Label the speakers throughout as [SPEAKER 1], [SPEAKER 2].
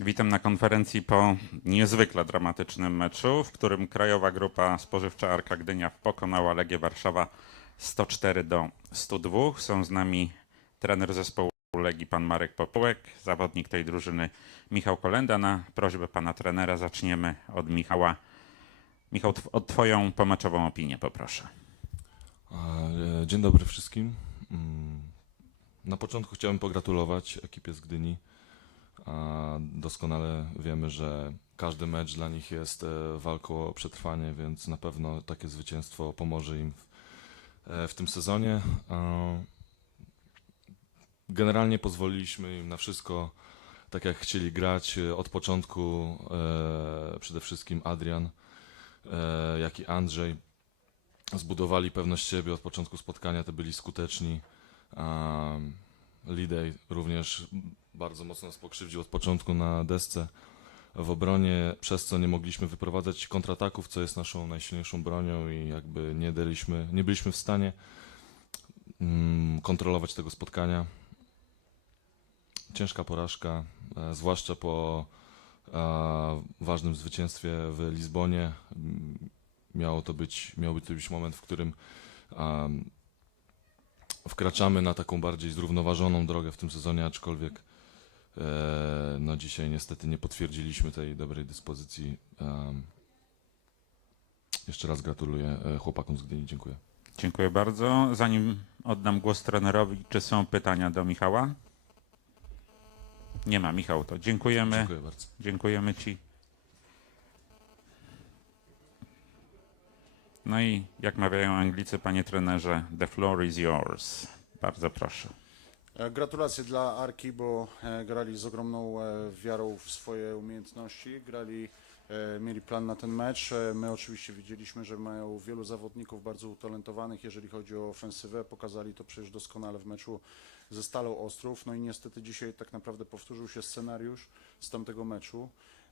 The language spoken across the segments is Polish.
[SPEAKER 1] Witam na konferencji po niezwykle dramatycznym meczu, w którym krajowa grupa spożywcza Arka Gdynia pokonała Legię Warszawa 104 do 102. Są z nami trener zespołu Legii pan Marek Popułek, zawodnik tej drużyny Michał Kolenda. Na prośbę pana trenera zaczniemy od Michała. Michał, o twoją pomeczową opinię poproszę.
[SPEAKER 2] E, Dzień dobry wszystkim. Mm, Na początku chciałem pogratulować ekipie z Gdyni. A Doskonale wiemy, że każdy mecz dla nich jest e, walką o przetrwanie, więc na pewno takie zwycięstwo pomoże im w, e, w tym sezonie. Generalnie pozwoliliśmy im na wszystko, tak jak chcieli grać. Od początku e, przede wszystkim Adrian, jak i Andrzej zbudowali pewność siebie od początku spotkania, to byli skuteczni. Lidej również bardzo mocno nas pokrzywdził od początku na desce w obronie, przez co nie mogliśmy wyprowadzać kontrataków, co jest naszą najsilniejszą bronią i jakby nie daliśmy, nie byliśmy w stanie mm, kontrolować tego spotkania. Ciężka porażka, e, zwłaszcza po e, ważnym zwycięstwie w Lizbonie. Mm, Miało to być, miał to być moment, w którym wkraczamy na taką bardziej zrównoważoną drogę w tym sezonie, aczkolwiek no dzisiaj niestety nie potwierdziliśmy tej dobrej dyspozycji. Jeszcze raz gratuluję e, chłopakom z Gdyni, dziękuję.
[SPEAKER 1] Dziękuję bardzo. Zanim oddam głos trenerowi, czy są pytania do Michała? Nie ma, Michał, to dziękujemy.
[SPEAKER 2] Dziękuję bardzo.
[SPEAKER 1] Dziękujemy Ci. No i jak mawiają Anglicy, panie trenerze, the floor is yours. Bardzo proszę.
[SPEAKER 3] E, Gratulacje dla Arki, bo e, grali z ogromną e, wiarą w swoje umiejętności, grali, mieli plan na ten mecz. My oczywiście widzieliśmy, że mają wielu zawodników bardzo utalentowanych, jeżeli chodzi o ofensywę. Pokazali to przecież doskonale w meczu ze Stalą Ostrów. No i niestety dzisiaj tak naprawdę powtórzył się scenariusz z tamtego meczu.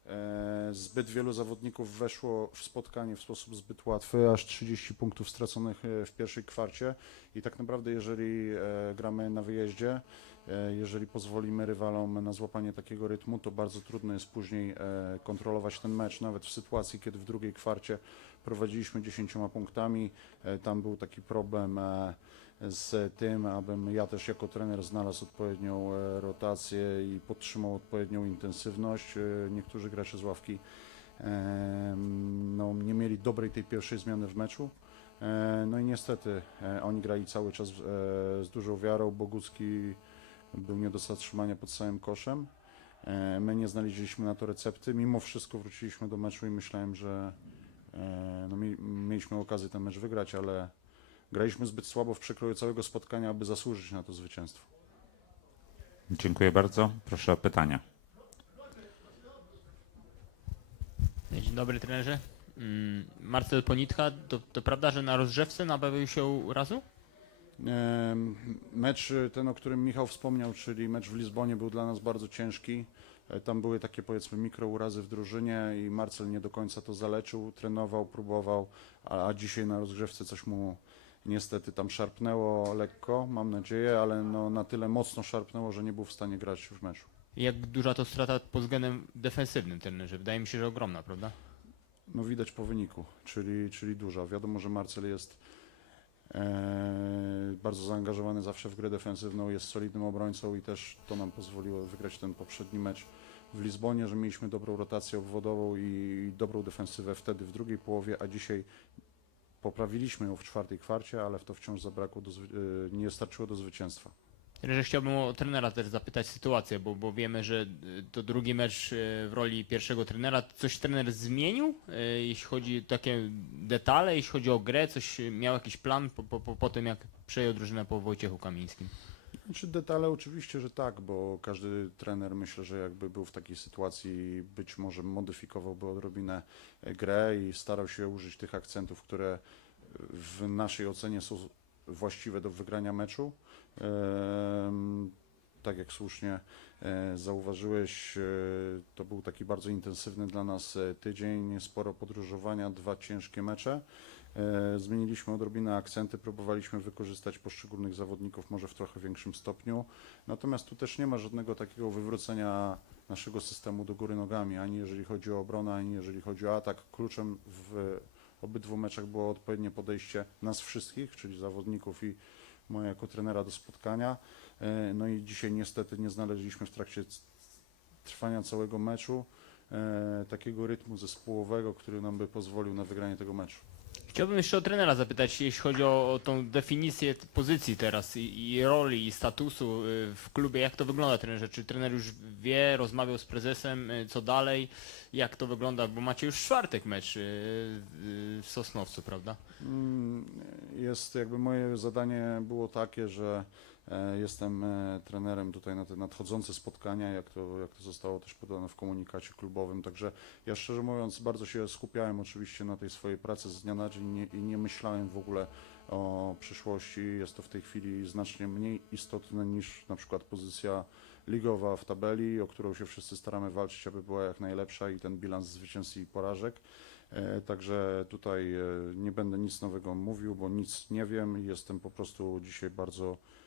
[SPEAKER 3] E, Zbyt wielu zawodników weszło w spotkanie w sposób zbyt łatwy, aż 30 punktów straconych e, w pierwszej kwarcie. I tak naprawdę, jeżeli e, gramy na wyjeździe, jeżeli pozwolimy rywalom na złapanie takiego rytmu, to bardzo trudno jest później kontrolować ten mecz. Nawet w sytuacji, kiedy w drugiej kwarcie prowadziliśmy 10 punktami, tam był taki problem z tym, abym ja też jako trener znalazł odpowiednią e, rotację i podtrzymał odpowiednią intensywność. E, Niektórzy gracze z ławki e, no, nie mieli dobrej tej pierwszej zmiany w meczu. No i niestety oni grali cały czas z dużą wiarą. Bogucki był nie do zatrzymania pod samym koszem. My nie znaleźliśmy na to recepty. Mimo wszystko wróciliśmy do meczu i myślałem, że no, mi- mieliśmy okazję ten mecz wygrać, ale graliśmy zbyt słabo w przekroju całego spotkania, aby zasłużyć na to zwycięstwo.
[SPEAKER 1] Dziękuję bardzo. Proszę o pytania.
[SPEAKER 4] Dzień dobry trenerze. Mm, Marcel Ponitka, to, to prawda, że na rozgrzewce nabawił się urazu?
[SPEAKER 3] Mecz ten, o którym Michał wspomniał, czyli mecz w Lizbonie był dla nas bardzo ciężki. E, Tam były takie powiedzmy mikrourazy w drużynie i Marcel nie do końca to zaleczył, trenował, próbował, a, a dzisiaj na rozgrzewce coś mu niestety tam szarpnęło lekko, mam nadzieję, ale no, na tyle mocno szarpnęło, że nie był w stanie grać w meczu.
[SPEAKER 4] Jak duża to strata pod względem defensywnym trenerze? Wydaje mi się, że ogromna, prawda?
[SPEAKER 3] No widać po wyniku, czyli, czyli duża. Wiadomo, że Marcel jest e, bardzo zaangażowany zawsze w grę defensywną, jest solidnym obrońcą i też to nam pozwoliło wygrać ten poprzedni mecz w Lizbonie, że mieliśmy dobrą rotację obwodową i dobrą defensywę wtedy w drugiej połowie, a dzisiaj poprawiliśmy ją w czwartej kwarcie, ale w to wciąż zabrakło, do, e, nie starczyło do zwycięstwa.
[SPEAKER 4] Trenerze, chciałbym o trenera też zapytać sytuację, bo, bo wiemy, że y, to drugi mecz y, w roli pierwszego trenera. Coś trener zmienił, y, jeśli chodzi o takie detale, jeśli chodzi o grę? Coś y, miał jakiś plan po, po, po, po tym, jak przejął drużynę po Wojciechu Kamińskim?
[SPEAKER 3] Znaczy detale oczywiście, że tak, bo każdy trener myślę, że jakby był w takiej sytuacji, być może modyfikowałby odrobinę e, grę i starał się użyć tych akcentów, które w naszej ocenie są właściwe do wygrania meczu. Tak jak słusznie e, zauważyłeś, e, to był taki bardzo intensywny dla nas e, tydzień, sporo podróżowania, dwa ciężkie mecze. E, Zmieniliśmy odrobinę akcenty, próbowaliśmy wykorzystać poszczególnych zawodników może w trochę większym stopniu. Natomiast tu też nie ma żadnego takiego wywrócenia naszego systemu do góry nogami, ani jeżeli chodzi o obronę, ani jeżeli chodzi o atak. Kluczem w obydwu meczach było odpowiednie podejście nas wszystkich, czyli zawodników i moje jako trenera do spotkania. E, No i dzisiaj niestety nie znaleźliśmy w trakcie trwania całego meczu e, takiego rytmu zespołowego, który nam by pozwolił na wygranie tego meczu.
[SPEAKER 4] Chciałbym jeszcze o trenera zapytać, jeśli chodzi o, o tą definicję pozycji teraz i, i roli i statusu y, w klubie. Jak to wygląda trenerze? Czy trener już wie, rozmawiał z prezesem, y, co dalej? Jak to wygląda? Bo macie już czwartek mecz y, w Sosnowcu, prawda?
[SPEAKER 3] Mm, Jest jakby moje zadanie było takie, że jestem e, trenerem tutaj na te nadchodzące spotkania, jak to, jak to zostało też podane w komunikacie klubowym. Także ja szczerze mówiąc bardzo się skupiałem oczywiście na tej swojej pracy z dnia na dzień nie, i nie myślałem w ogóle o przyszłości. Jest to w tej chwili znacznie mniej istotne niż na przykład pozycja ligowa w tabeli, o którą się wszyscy staramy walczyć, aby była jak najlepsza i ten bilans zwycięstw i porażek. E, Także tutaj e, nie będę nic nowego mówił, bo nic nie wiem. Jestem po prostu dzisiaj bardzo e,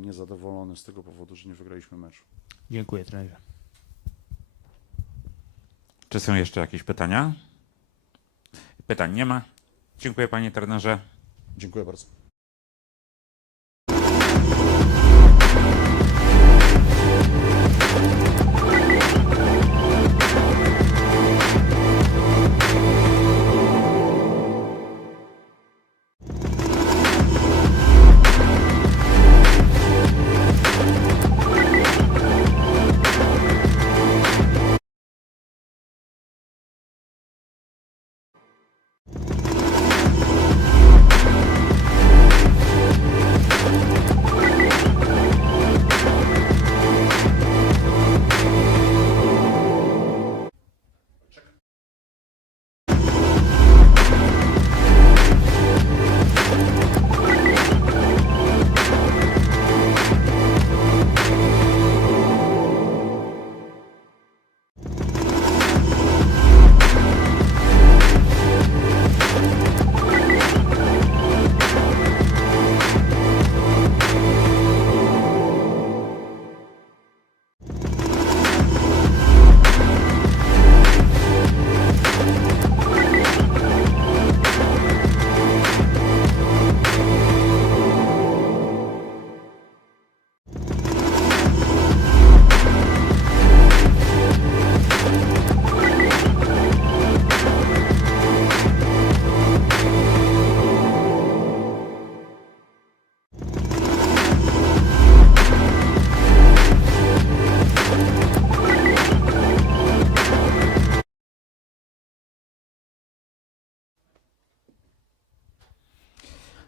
[SPEAKER 3] niezadowolony z tego powodu, że nie wygraliśmy meczu.
[SPEAKER 4] Dziękuję trenerze.
[SPEAKER 1] Czy są jeszcze jakieś pytania? Pytań nie ma. Dziękuję panie trenerze.
[SPEAKER 3] Dziękuję bardzo.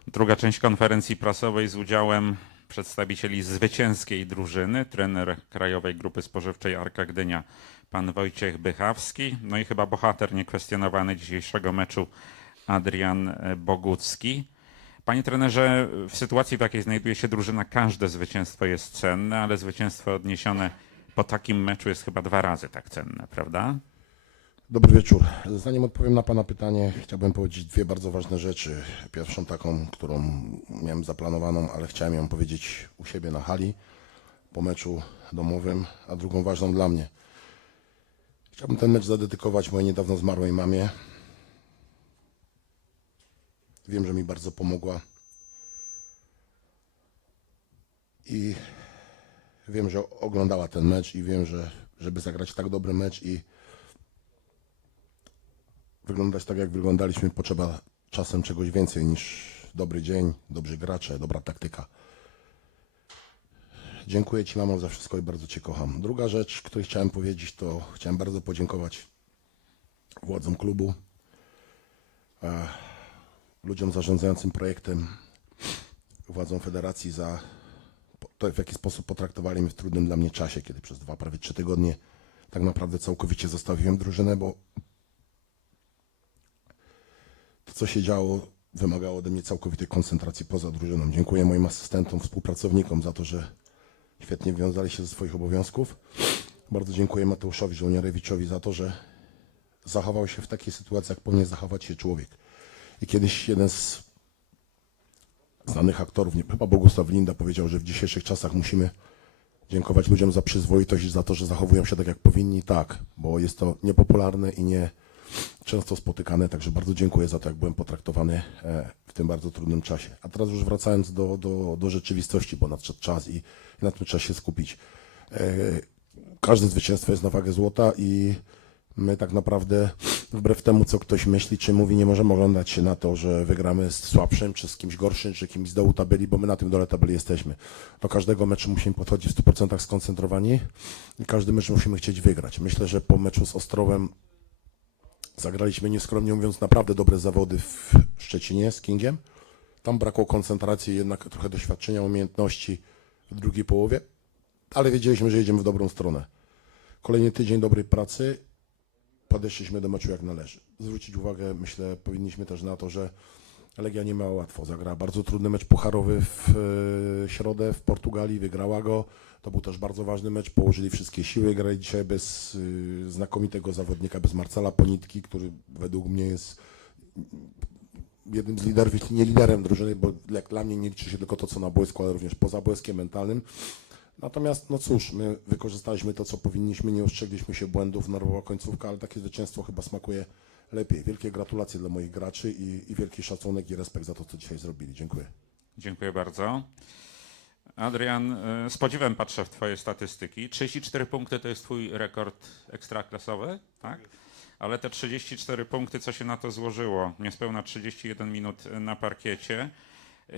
[SPEAKER 1] Druga część konferencji prasowej z udziałem przedstawicieli zwycięskiej drużyny, trener Krajowej Grupy Spożywczej Arka Gdynia, pan Wojciech Bychawski, no i chyba bohater niekwestionowany dzisiejszego meczu Adrian Bogucki. Panie trenerze, w sytuacji, w jakiej znajduje się drużyna, każde zwycięstwo jest cenne, ale zwycięstwo odniesione po takim meczu jest chyba dwa razy tak cenne, prawda?
[SPEAKER 5] Dobry wieczór. Zanim odpowiem na Pana pytanie, chciałbym powiedzieć dwie bardzo ważne rzeczy. Pierwszą taką, którą miałem zaplanowaną, ale chciałem ją powiedzieć u siebie na hali po meczu domowym, a drugą ważną dla mnie. Chciałbym ten mecz zadedykować mojej niedawno zmarłej mamie. Wiem, że mi bardzo pomogła. I wiem, że oglądała ten mecz i wiem, że żeby zagrać tak dobry mecz i wyglądać tak, jak wyglądaliśmy, potrzeba czasem czegoś więcej niż dobry dzień, dobrzy gracze, dobra taktyka. Dziękuję Ci, mamo, za wszystko i bardzo Cię kocham. Druga rzecz, której chciałem powiedzieć, to chciałem bardzo podziękować władzom klubu, e, ludziom zarządzającym projektem, władzom federacji za to, w jaki sposób potraktowali mnie w trudnym dla mnie czasie, kiedy przez dwa, prawie trzy tygodnie tak naprawdę całkowicie zostawiłem drużynę, bo to, co się działo, wymagało ode mnie całkowitej koncentracji poza drużyną. Dziękuję moim asystentom, współpracownikom za to, że świetnie wiązali się ze swoich obowiązków. Bardzo dziękuję Mateuszowi Żołnierewiczowi za to, że zachował się w takiej sytuacji, jak powinien zachować się człowiek. I kiedyś jeden z znanych aktorów, nie, chyba Bogusław Linda, powiedział, że w dzisiejszych czasach musimy dziękować ludziom za przyzwoitość i za to, że zachowują się tak, jak powinni. Tak, bo jest to niepopularne i nie często spotykane, także bardzo dziękuję za to, jak byłem potraktowany e, w tym bardzo trudnym czasie. A teraz już wracając do, do, do rzeczywistości, bo nadszedł czas i, na tym trzeba się skupić. E, Każde zwycięstwo jest na wagę złota i my tak naprawdę, wbrew temu, co ktoś myśli czy mówi, nie możemy oglądać się na to, że wygramy z słabszym, czy z kimś gorszym, czy kimś z dołu tabeli, bo my na tym dole tabeli jesteśmy. Do każdego meczu musimy podchodzić w 100% skoncentrowani i każdy mecz musimy chcieć wygrać. Myślę, że po meczu z Ostrowem zagraliśmy nieskromnie mówiąc naprawdę dobre zawody w Szczecinie z Kingiem. Tam brakło koncentracji, jednak trochę doświadczenia, umiejętności w drugiej połowie, ale wiedzieliśmy, że jedziemy w dobrą stronę. Kolejny tydzień dobrej pracy, podeszliśmy do meczu jak należy. Zwrócić uwagę, myślę, powinniśmy też na to, że Legia nie miała łatwo. Zagrała bardzo trudny mecz pucharowy w e, środę w Portugalii, wygrała go. To był też bardzo ważny mecz, położyli wszystkie siły, grali dzisiaj bez y, znakomitego zawodnika, bez Marcela Ponitki, który według mnie jest jednym z liderów, jeśli nie liderem drużyny, bo jak dla mnie nie liczy się tylko to, co na boisku, ale również poza boiskiem mentalnym. Natomiast, no cóż, my wykorzystaliśmy to, co powinniśmy, nie ostrzegliśmy się błędów, nerwowa końcówka, ale takie zwycięstwo chyba smakuje lepiej. Wielkie gratulacje dla moich graczy i, i wielki szacunek i respekt za to, co dzisiaj zrobili. Dziękuję.
[SPEAKER 1] Dziękuję bardzo. Adrian, y, z podziwem patrzę w Twoje statystyki. 34 punkty to jest Twój rekord ekstraklasowy, tak? Ale te 34 punkty, co się na to złożyło? Niespełna 31 minut na parkiecie.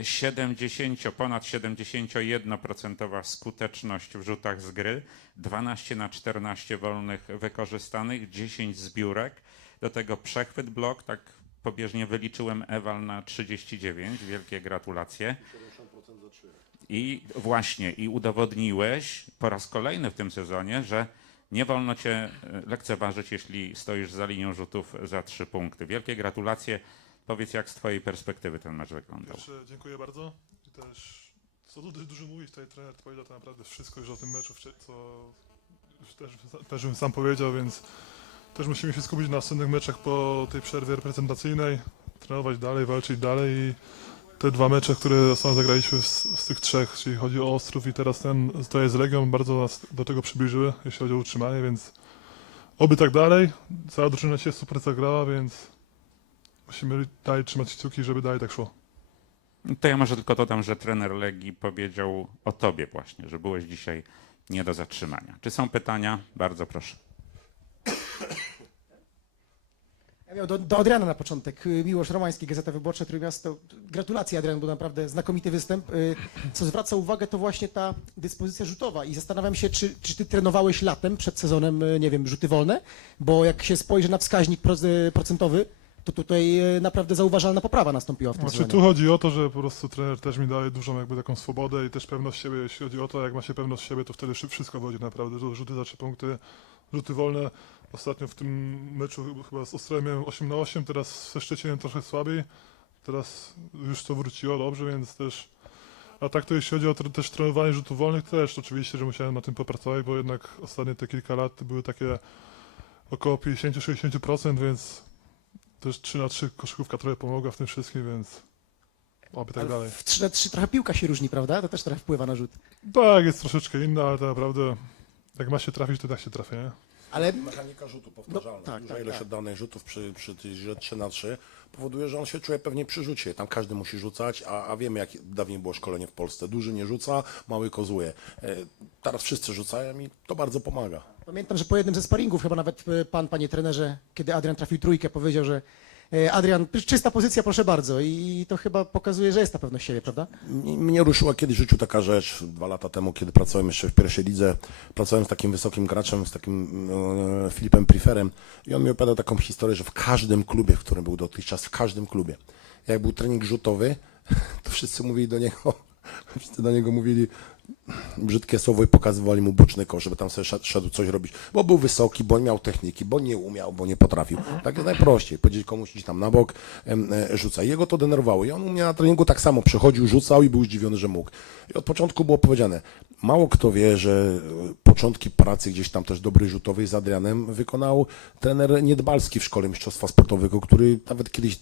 [SPEAKER 1] 70, ponad 71% skuteczność w rzutach z gry, 12 na 14 wolnych wykorzystanych, 10 zbiórek, do tego przechwyt blok, tak pobieżnie wyliczyłem Ewal na 39, wielkie gratulacje. I właśnie, i udowodniłeś po raz kolejny w tym sezonie, że nie wolno cię e, lekceważyć, jeśli stoisz za linią rzutów za trzy punkty. Wielkie gratulacje. Powiedz, jak z twojej perspektywy ten mecz wyglądał.
[SPEAKER 6] Pierwsze, dziękuję bardzo. I też, co tu dużo mówić, tutaj trener powiedział to naprawdę wszystko już o tym meczu, co już też, też bym sam powiedział, więc też musimy się skupić na następnych meczach po tej przerwie reprezentacyjnej, trenować dalej, walczyć dalej i te dwa mecze, które ostatnio zagraliśmy z, z tych trzech, czyli chodzi o Ostrów i teraz ten to jest z Legią, bardzo nas do tego przybliżyły, jeśli chodzi o utrzymanie, więc oby tak dalej. Cała drużyna się super zagrała, więc musimy dalej trzymać kciuki, żeby dalej tak szło.
[SPEAKER 1] To ja może tylko dodam, że trener Legii powiedział o tobie właśnie, że byłeś dzisiaj nie do zatrzymania. Czy są pytania? Bardzo proszę.
[SPEAKER 7] Ja miał do, do Adriana na początek. Y, Miłosz Romański, Gazeta Wyborcza, Trójmiasto. Gratulacje Adrian, był naprawdę znakomity występ. Y, Co zwraca uwagę, to właśnie ta dyspozycja rzutowa i zastanawiam się, czy, czy ty trenowałeś latem przed sezonem, y, nie wiem, rzuty wolne, bo jak się spojrzy na wskaźnik proc- procentowy, to tutaj y, naprawdę zauważalna poprawa nastąpiła w tym
[SPEAKER 6] Znaczy tu chodzi o to, że po prostu trener też mi daje dużą jakby taką swobodę i też pewność siebie. Jeśli chodzi o to, jak ma się pewność siebie, to wtedy szy- wszystko wychodzi naprawdę. Rzu- Rzuty za trzy punkty, rzuty wolne. Ostatnio w tym meczu chyba z Ostrowem miałem 8 na 8, teraz ze Szczecinem trochę słabiej. Teraz już to wróciło dobrze, więc też... A tak to jeśli chodzi o tre- też trenowanie rzutów wolnych, też oczywiście, że musiałem na tym popracować, bo jednak ostatnie te kilka lat były takie około 50-60%, więc też 3 na 3 koszykówka trochę pomogła w tym wszystkim, więc oby tak
[SPEAKER 7] Ale
[SPEAKER 6] dalej.
[SPEAKER 7] W 3 na 3 trochę piłka się różni, prawda? To też trochę wpływa na rzut.
[SPEAKER 6] Tak, jest troszeczkę inna, ale tak naprawdę jak ma się trafić, to tak się trafia, nie?
[SPEAKER 7] Ale
[SPEAKER 5] Mechanika rzutu powtarzalna.
[SPEAKER 7] No, tak,
[SPEAKER 5] Duża
[SPEAKER 7] tak,
[SPEAKER 5] ilość
[SPEAKER 7] tak.
[SPEAKER 5] oddanych rzutów przy, przy tej grze 3 na 3 powoduje, że on się czuje pewnie przy rzucie. Tam każdy musi rzucać, a, a wiemy, jak dawniej było szkolenie w Polsce. Duży nie rzuca, mały kozuje. E, Teraz wszyscy rzucają i to bardzo pomaga.
[SPEAKER 7] Pamiętam, że po jednym ze sparingów, chyba nawet e, pan, panie trenerze, kiedy Adrian trafił trójkę, powiedział, że Adrian, czysta pozycja, proszę bardzo. I to chyba pokazuje, że jest ta pewność siebie, prawda?
[SPEAKER 5] Mnie ruszyła kiedyś w życiu taka rzecz, dwa lata temu, kiedy pracowałem jeszcze w pierwszej lidze, pracowałem z takim wysokim graczem, z takim e, Filipem Priferem i on mi opowiadał taką historię, że w każdym klubie, w którym był dotychczas, w każdym klubie, jak był trening rzutowy, to wszyscy mówili do niego, wszyscy do niego mówili brzydkie słowo i pokazywali mu boczny kosz, żeby tam sobie szedł, coś robić, bo był wysoki, bo nie miał techniki, bo nie umiał, bo nie potrafił. Tak jest najprościej, powiedzieć komuś iść tam na bok, e, rzucaj. Jego to denerwowało i on u mnie na treningu tak samo przychodził, rzucał i był zdziwiony, że mógł. I od początku było powiedziane, mało kto wie, że e, początki pracy gdzieś tam też dobrej rzutowej z Adrianem wykonał trener Niedbalski w Szkole Mistrzostwa Sportowego, który nawet kiedyś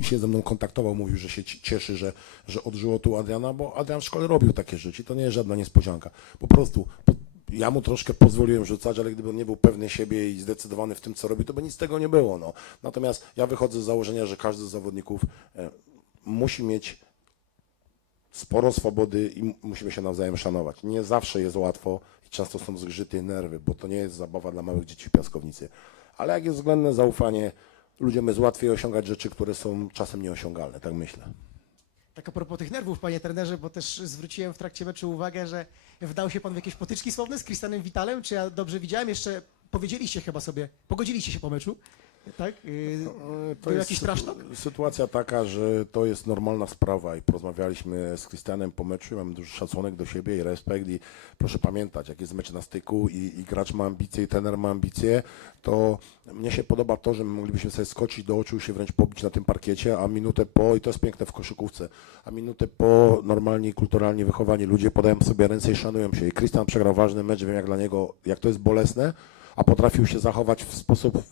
[SPEAKER 5] się ze mną kontaktował, mówił, że się ci- cieszy, że, że odżyło tu Adriana, bo Adrian w szkole robił takie rzeczy. To nie jest żadna niespodzianka. Po prostu po, ja mu troszkę pozwoliłem rzucać, ale gdyby on nie był pewny siebie i zdecydowany w tym, co robi, to by nic z tego nie było. No. Natomiast ja wychodzę z założenia, że każdy z zawodników e, musi mieć sporo swobody i musimy się nawzajem szanować. Nie zawsze jest łatwo i często są zgrzyty nerwy, bo to nie jest zabawa dla małych dzieci w piaskownicy. Ale jak jest względne zaufanie, ludziom jest łatwiej osiągać rzeczy, które są czasem nieosiągalne, tak myślę.
[SPEAKER 7] Tak a propos tych nerwów, panie trenerze, bo też zwróciłem w trakcie meczu uwagę, że wdał się pan w jakieś potyczki słowne z Krystianem Witalem, czy ja dobrze widziałem? Jeszcze powiedzieliście chyba sobie, pogodziliście się po meczu, tak? Yy, Był jakiś straszno?
[SPEAKER 5] sytuacja taka, że to jest normalna sprawa i porozmawialiśmy z Krystianem po meczu, mam duży szacunek do siebie i respekt i proszę pamiętać, jak jest mecz na styku i, i gracz ma ambicje i trener ma ambicje, to mnie się podoba to, że my moglibyśmy sobie skoczyć do oczu się wręcz pobić na tym parkiecie, a minutę po, i to jest piękne w koszykówce, a minutę po normalnie i kulturalnie wychowani ludzie podają sobie ręce i szanują się. I Krystian przegrał ważny mecz, wiem jak dla niego, jak to jest bolesne, a potrafił się zachować w sposób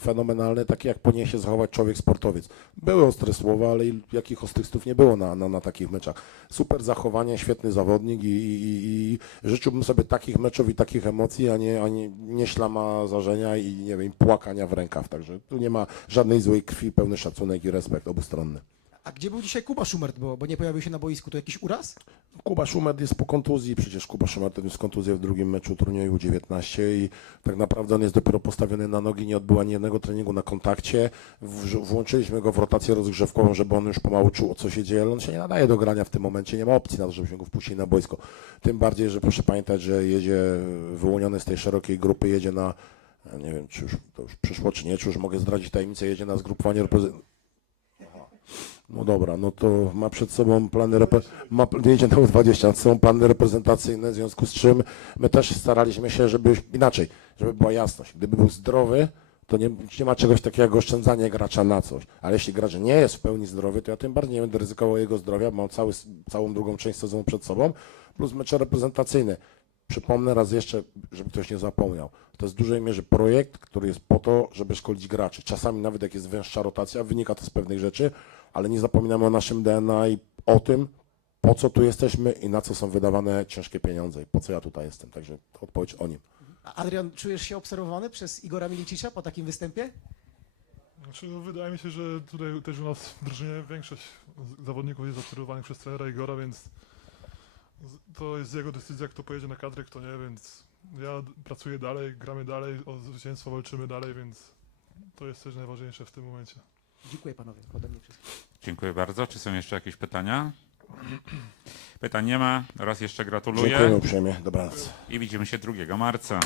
[SPEAKER 5] fenomenalny, taki jak powinien się zachować człowiek sportowiec. Były ostre słowa, ale jakich ostrych słów nie było na, na, na takich meczach. Super zachowanie, świetny zawodnik i, i, i, i życzyłbym sobie takich meczów i takich emocji, a nie, a nie, nie ślama zażenia i nie wiem, płakania w rękaw. Także tu nie ma żadnej złej krwi, pełny szacunek i respekt obustronny.
[SPEAKER 7] A gdzie był dzisiaj Kuba Szumert, bo, bo nie pojawił się na boisku? To jakiś uraz?
[SPEAKER 5] Kuba Szumert jest po kontuzji, przecież Kuba Szumert jest kontuzję w drugim meczu turnieju U19 i tak naprawdę on jest dopiero postawiony na nogi, nie odbył ani jednego treningu na kontakcie. W, włączyliśmy go w rotację rozgrzewkową, żeby on już pomału czuł, co się dzieje, ale on się nie nadaje do grania w tym momencie, nie ma opcji na to, żebyśmy go wpuścili na boisko. Tym bardziej, że proszę pamiętać, że jedzie wyłoniony z tej szerokiej grupy, jedzie na, nie wiem, czy już to już przyszło, czy nie, czy już mogę zdradzić tajemnicę, jedzie na zgrupowanie reprezentacji. No dobra, no to ma przed sobą plany, repre- ma, jedzie na U20, są plany reprezentacyjne, w związku z czym my też staraliśmy się, żeby inaczej, żeby była jasność. Gdyby był zdrowy, to nie, nie ma czegoś takiego jak oszczędzanie gracza na coś. Ale jeśli gracz nie jest w pełni zdrowy, to ja tym bardziej nie będę ryzykował jego zdrowia, bo mam cały, całą drugą część sezonu przed sobą, plus mecze reprezentacyjne. Przypomnę raz jeszcze, żeby ktoś nie zapomniał. To jest w dużej mierze projekt, który jest po to, żeby szkolić graczy. Czasami nawet jak jest węższa rotacja, wynika to z pewnych rzeczy, ale nie zapominamy o naszym DNA i o tym, po co tu jesteśmy i na co są wydawane ciężkie pieniądze i po co ja tutaj jestem. Także odpowiedź o nim.
[SPEAKER 7] A Adrian, czujesz się obserwowany przez Igora Milicicza po takim występie?
[SPEAKER 6] Znaczy, no, wydaje mi się, że tutaj też u nas w drużynie większość zawodników jest obserwowanych przez trenera Igora, więc to jest jego decyzja, kto pojedzie na kadrę, kto nie, więc ja pracuję dalej, gramy dalej, o zwycięstwo walczymy dalej, więc to jest też najważniejsze w tym momencie.
[SPEAKER 7] Dziękuję panowie, ode mnie wszystko.
[SPEAKER 1] Dziękuję bardzo. Czy są jeszcze jakieś pytania? Pytań nie ma. Raz jeszcze gratuluję
[SPEAKER 5] Dziękuję uprzejmie. Dobranoc.
[SPEAKER 1] i widzimy się 2 marca.